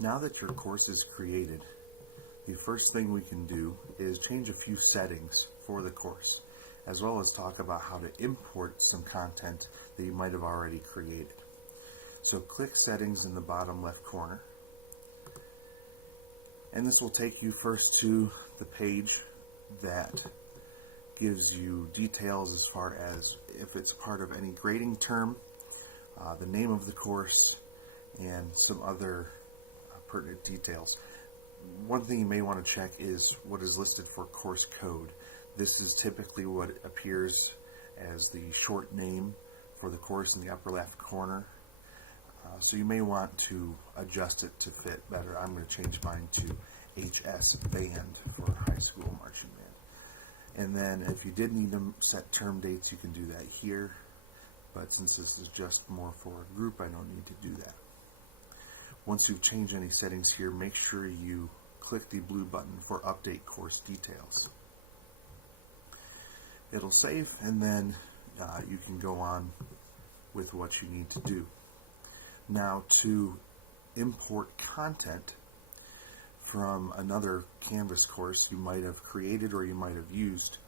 Now that your course is created, the first thing we can do is change a few settings for the course, as well as talk about how to import some content that you might have already created. So click Settings in the bottom left corner, and this will take you first to the page that gives you details as far as if it's part of any grading term, the name of the course, and some other pertinent details. One thing you may want to check is what is listed for course code. This is typically what appears as the short name for the course in the upper left corner. So you may want to adjust it to fit better. I'm going to change mine to HS Band for high school marching band. And then if you did need to set term dates, you can do that here. But since this is just more for a group, I don't need to do that. Once you've changed any settings here, make sure you click the blue button for Update Course Details. It'll save, and then you can go on with what you need to do. Now, to import content from another Canvas course you might have created or you might have used,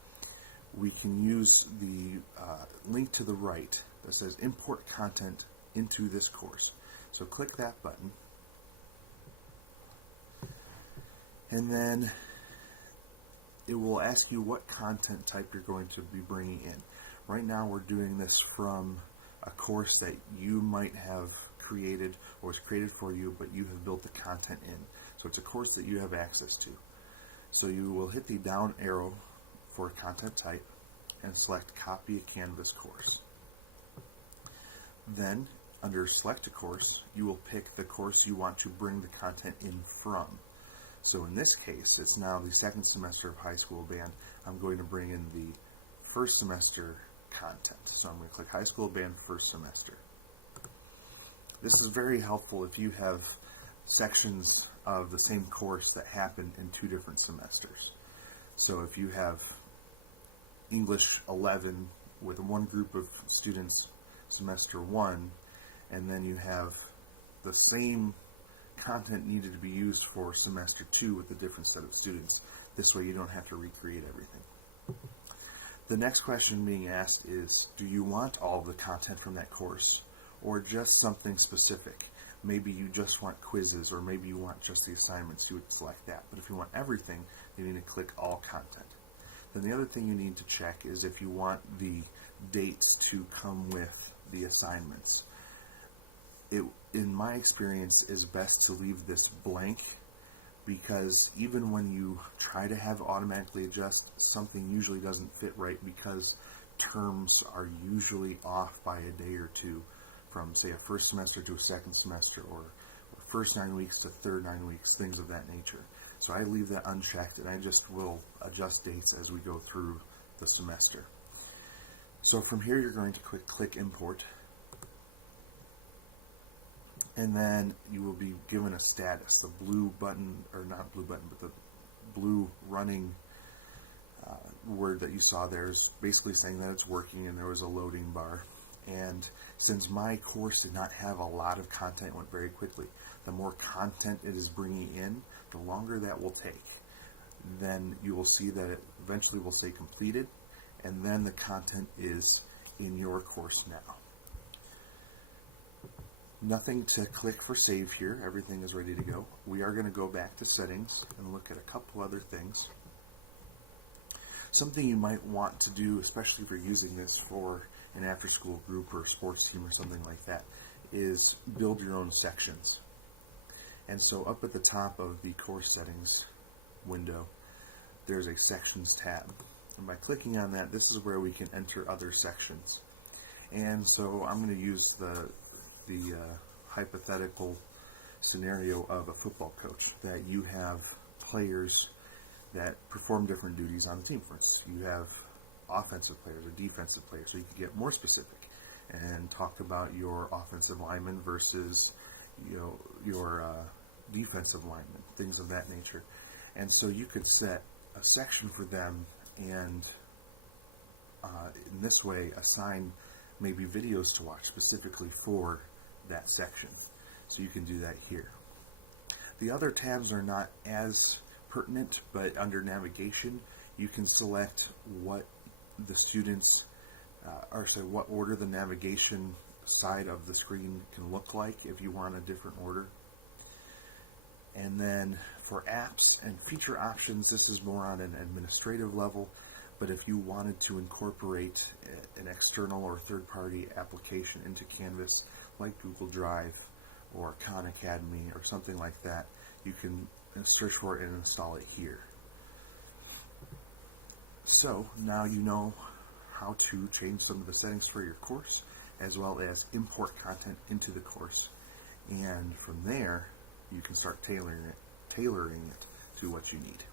we can use the link to the right that says Import Content into this course. So click that button, and then it will ask you what content type you're going to be bringing in. Right now we're doing this from a course that you might have created or was created for you, but you have built the content in. So it's a course that you have access to. So you will hit the down arrow for content type and select Copy a Canvas course. Then under Select a Course, you will pick the course you want to bring the content in from. So in this case, it's now the second semester of high school band. I'm going to bring in the first semester content. So I'm going to click High School Band First Semester. This is very helpful if you have sections of the same course that happen in two different semesters. So if you have English 11 with one group of students semester 1, and then you have the same content needed to be used for semester 2 with a different set of students. This way you don't have to recreate everything. The next question being asked is, do you want all of the content from that course or just something specific? Maybe you just want quizzes, or maybe you want just the assignments. You would select that. But if you want everything, you need to click All Content. Then the other thing you need to check is if you want the dates to come with the assignments. It, in my experience, is best to leave this blank, because even when you try to have automatically adjust, something usually doesn't fit right because terms are usually off by a day or two from, say, a first semester to a second semester, or first 9 weeks to third 9 weeks, things of that nature. So I leave that unchecked, and I just will adjust dates as we go through the semester. So from here you're going to click Import, and then you will be given a status. The blue button, or not blue button, but the blue running word that you saw there is basically saying that it's working, and there was a loading bar. And since my course did not have a lot of content, it went very quickly. The more content it is bringing in, the longer that will take. Then you will see that it eventually will say completed, and then the content is in your course now. Nothing to click for save here. Everything is ready to go. We are going to go back to settings and look at a couple other things. Something you might want to do, especially if you're using this for an after-school group or a sports team or something like that, is build your own sections. And so up at the top of the course settings window, there's a sections tab. And by clicking on that, this is where we can enter other sections. And so I'm going to use the hypothetical scenario of a football coach, that you have players that perform different duties on the team. For instance, you have offensive players or defensive players, so you can get more specific and talk about your offensive lineman versus your defensive lineman, things of that nature. And so you could set a section for them, and in this way assign maybe videos to watch specifically for that section. So you can do that here. The other tabs are not as pertinent, but under navigation, you can select what the students, what order the navigation side of the screen can look like if you want a different order. And then for apps and feature options, this is more on an administrative level, but if you wanted to incorporate an external or third-party application into Canvas, like Google Drive or Khan Academy or something like that, you can search for it and install it here. So now you know how to change some of the settings for your course, as well as import content into the course. And from there, you can start tailoring it to what you need.